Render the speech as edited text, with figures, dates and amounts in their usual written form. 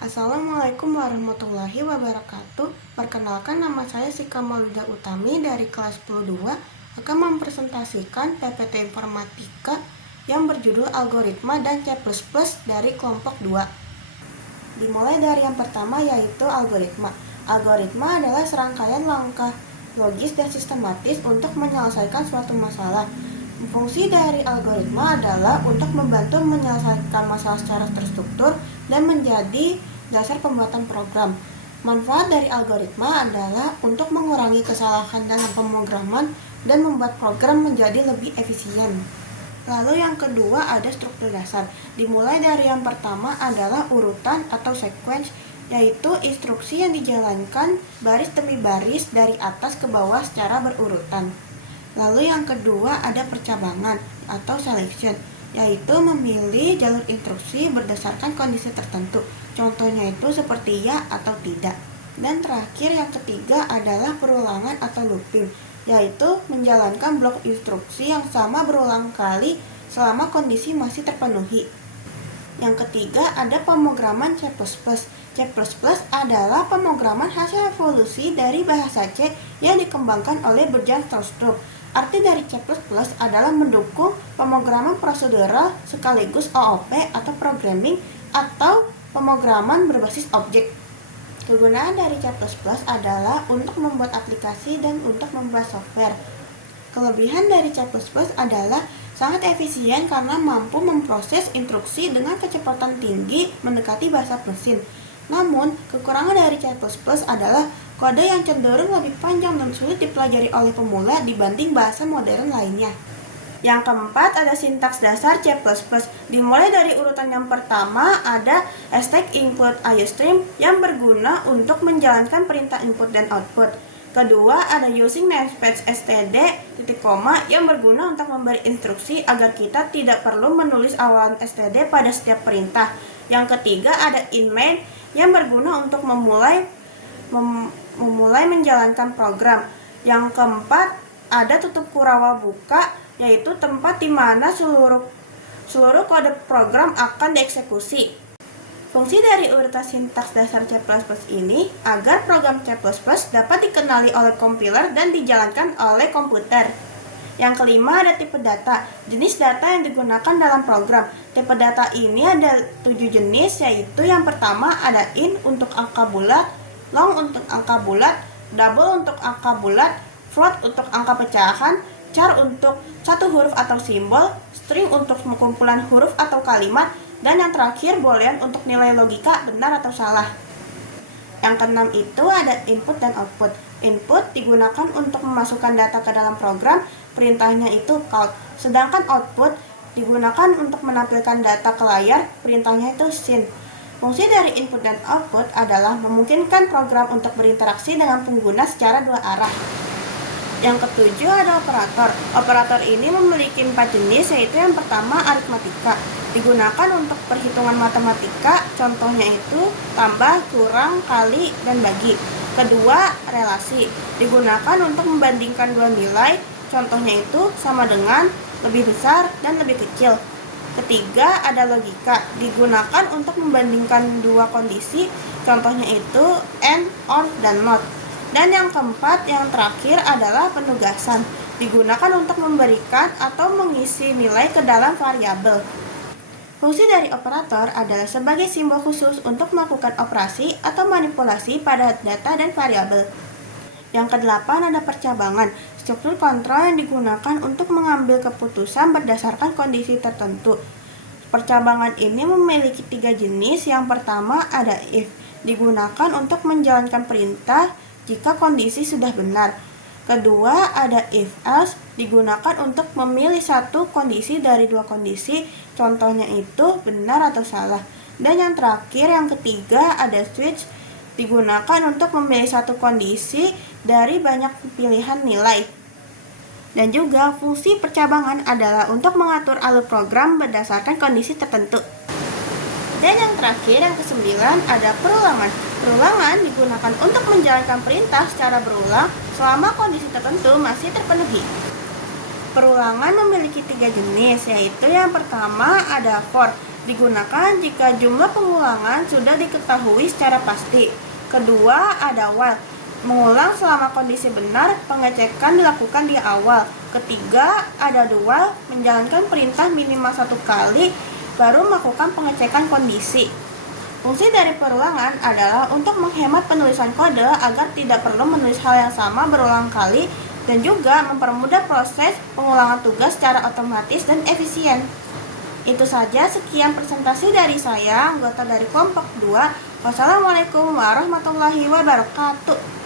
Assalamualaikum warahmatullahi wabarakatuh. Perkenalkan, nama saya Sika Mauluda Utami dari kelas 10-2 akan mempresentasikan PPT Informatika yang berjudul Algoritma dan C++ dari kelompok 2. Dimulai dari yang pertama, yaitu algoritma. Algoritma adalah serangkaian langkah logis dan sistematis untuk menyelesaikan suatu masalah. Fungsi dari algoritma adalah untuk membantu menyelesaikan masalah secara terstruktur dan menjadi dasar pembuatan program. Manfaat dari algoritma adalah untuk mengurangi kesalahan dalam pemrograman dan membuat program menjadi lebih efisien. Lalu yang kedua ada struktur dasar. Dimulai dari yang pertama adalah urutan atau sequence, yaitu instruksi yang dijalankan baris demi baris dari atas ke bawah secara berurutan. Lalu yang kedua ada percabangan atau selection, yaitu memilih jalur instruksi berdasarkan kondisi tertentu. Contohnya itu seperti ya atau tidak. Dan terakhir yang ketiga adalah perulangan atau looping, yaitu menjalankan blok instruksi yang sama berulang kali selama kondisi masih terpenuhi. Yang ketiga ada pemrograman C++. C++ adalah pemrograman hasil evolusi dari bahasa C yang dikembangkan oleh Bertrand Stroustrup. Arti dari C++ adalah mendukung pemrograman prosedural sekaligus OOP atau programming atau pemrograman berbasis objek. Kegunaan dari C++ adalah untuk membuat aplikasi dan untuk membuat software. Kelebihan dari C++ adalah sangat efisien karena mampu memproses instruksi dengan kecepatan tinggi mendekati bahasa mesin. Namun, kekurangan dari C++ adalah kode yang cenderung lebih panjang dan sulit dipelajari oleh pemula dibanding bahasa modern lainnya. Yang keempat ada sintaks dasar C++. Dimulai dari urutan yang pertama ada stack include IOStream yang berguna untuk menjalankan perintah input dan output. Kedua ada using namespace std, yang berguna untuk memberi instruksi agar kita tidak perlu menulis awalan std pada setiap perintah. Yang ketiga ada inmain yang berguna untuk memulai menjalankan program. Yang keempat ada tutup kurang buka, yaitu tempat di mana seluruh kode program akan dieksekusi. Fungsi dari urutan sintaks dasar C++ ini agar program C++ dapat dikenali oleh kompiler dan dijalankan oleh komputer. Yang kelima ada tipe data, jenis data yang digunakan dalam program. Tipe data ini ada 7 jenis, yaitu yang pertama ada int untuk angka bulat, long untuk angka bulat, double untuk angka bulat, float untuk angka pecahan, char untuk satu huruf atau simbol, string untuk kumpulan huruf atau kalimat, dan yang terakhir boolean untuk nilai logika benar atau salah. Yang keenam itu ada input dan output. Input digunakan untuk memasukkan data ke dalam program, perintahnya itu count. Sedangkan output digunakan untuk menampilkan data ke layar, perintahnya itu syn. Fungsi dari input dan output adalah memungkinkan program untuk berinteraksi dengan pengguna secara dua arah. Yang ketujuh ada operator. Operator ini memiliki 4 jenis, yaitu yang pertama aritmatika. Digunakan untuk perhitungan matematika, contohnya itu tambah, kurang, kali, dan bagi. Kedua, relasi. Digunakan untuk membandingkan dua nilai, contohnya itu sama dengan, lebih besar, dan lebih kecil. Ketiga, ada logika. Digunakan untuk membandingkan dua kondisi, contohnya itu and, or, dan not. Dan yang keempat, yang terakhir adalah penugasan. Digunakan untuk memberikan atau mengisi nilai ke dalam variabel. Fungsi dari operator adalah sebagai simbol khusus untuk melakukan operasi atau manipulasi pada data dan variabel. Yang kedelapan ada percabangan, struktur kontrol yang digunakan untuk mengambil keputusan berdasarkan kondisi tertentu. Percabangan ini memiliki 3 jenis. Yang pertama ada if, digunakan untuk menjalankan perintah jika kondisi sudah benar. Kedua ada if else, digunakan untuk memilih satu kondisi dari dua kondisi, contohnya itu benar atau salah. Dan yang terakhir, yang ketiga ada switch, digunakan untuk memilih satu kondisi dari banyak pilihan nilai. Dan juga fungsi percabangan adalah untuk mengatur alur program berdasarkan kondisi tertentu. Dan yang terakhir, yang kesembilan ada perulangan. Perulangan digunakan untuk menjalankan perintah secara berulang selama kondisi tertentu masih terpenuhi. Perulangan memiliki 3 jenis, yaitu yang pertama ada for. Digunakan jika jumlah pengulangan sudah diketahui secara pasti. Kedua, ada while. Mengulang selama kondisi benar, pengecekan dilakukan di awal. Ketiga, ada do while, menjalankan perintah minimal 1 kali, baru melakukan pengecekan kondisi. Fungsi dari perulangan adalah untuk menghemat penulisan kode agar tidak perlu menulis hal yang sama berulang kali dan juga mempermudah proses pengulangan tugas secara otomatis dan efisien. Itu saja, sekian presentasi dari saya, anggota dari kelompok 2. Wassalamualaikum warahmatullahi wabarakatuh.